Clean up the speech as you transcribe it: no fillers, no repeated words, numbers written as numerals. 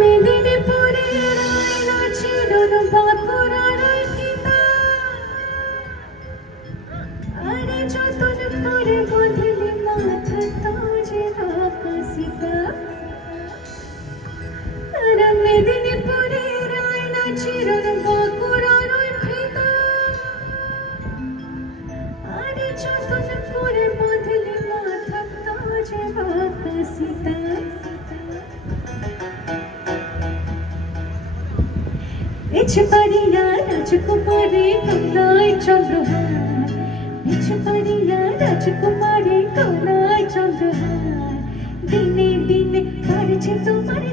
মেদিনীপুরের আয়না চিরন বাঁকুড়ার ফিতা, আরে যতন করে বদলে মাথা তাজের আকাশিতা। আরে মেদিনীপুরের আয়না চিরন বাঁকুড়ার ফিতা, আরে যতন করে বদলে মাথা তাজের আকাশিতা। পিছপাড়িয়া রাজকুমারী কমলায় চন্দ্রহার, পিছপাড়িয়া রাজকুমারী কমলায় চন্দ্রহার। দিনে দিনে বাড়ছে তোমার